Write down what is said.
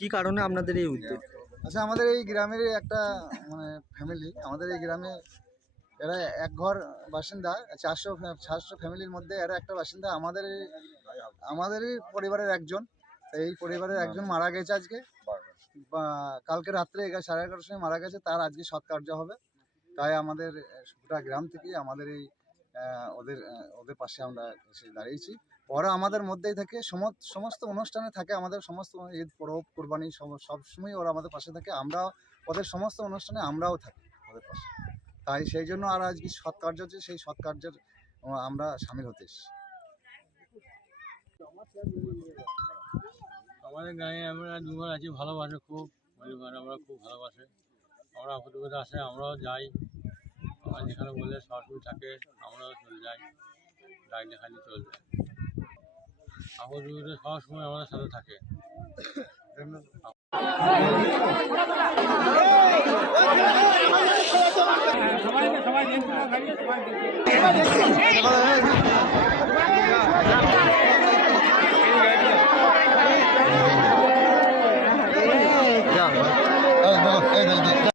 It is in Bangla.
কি কারণে আপনাদের এই উদ্যোগ? আচ্ছা আমাদের এই গ্রামের একটা মানে ফ্যামিলি আমাদের এই গ্রামে এরা এক ঘর বাসিন্দা চারশো চারশো ফ্যামিলির মধ্যে এরা একটা বাসিন্দা। আমাদের আমাদেরই পরিবারের একজন। এই পরিবারের একজন মারা গেছে আজকে। বা কালকে রাত্রে এগারো সাড়ে এগারোটার সময় মারা গেছে। তার আজকে সৎকার্য হবে। তাই আমাদের গোটা গ্রাম থেকে আমাদের এই ওদের ওদের পাশে আমরা এসে দাঁড়িয়েছি। ওরা আমাদের মধ্যেই থাকে সমস্ত অনুষ্ঠানে থাকে আমাদের, সমস্ত ঈদ, পরব, কোরবানি সব- সবসময় ওরা আমাদের পাশে থাকে আমরা ওদের সমস্ত অনুষ্ঠানে আমরাও থাকি ওদের পাশে। তাই সেই জন্য আর আজকে সৎকার্য হচ্ছে, সেই সৎকার্যের আমরা সামিল হতে আমাদের গায়ে আমরা দুবার আছি, ভালোবাসে খুব পরিবার আমরা খুব ভালোবাসে। আমরা আপদ আসে, আমরাও যাই। আমরা যেখানে বললে সরাসরি থাকে, আমরাও চলে যাই। ডাকলে খালি চলে যায়। আবহাওয়া সব সময় আমাদের সাথে থাকে Yeah, yeah.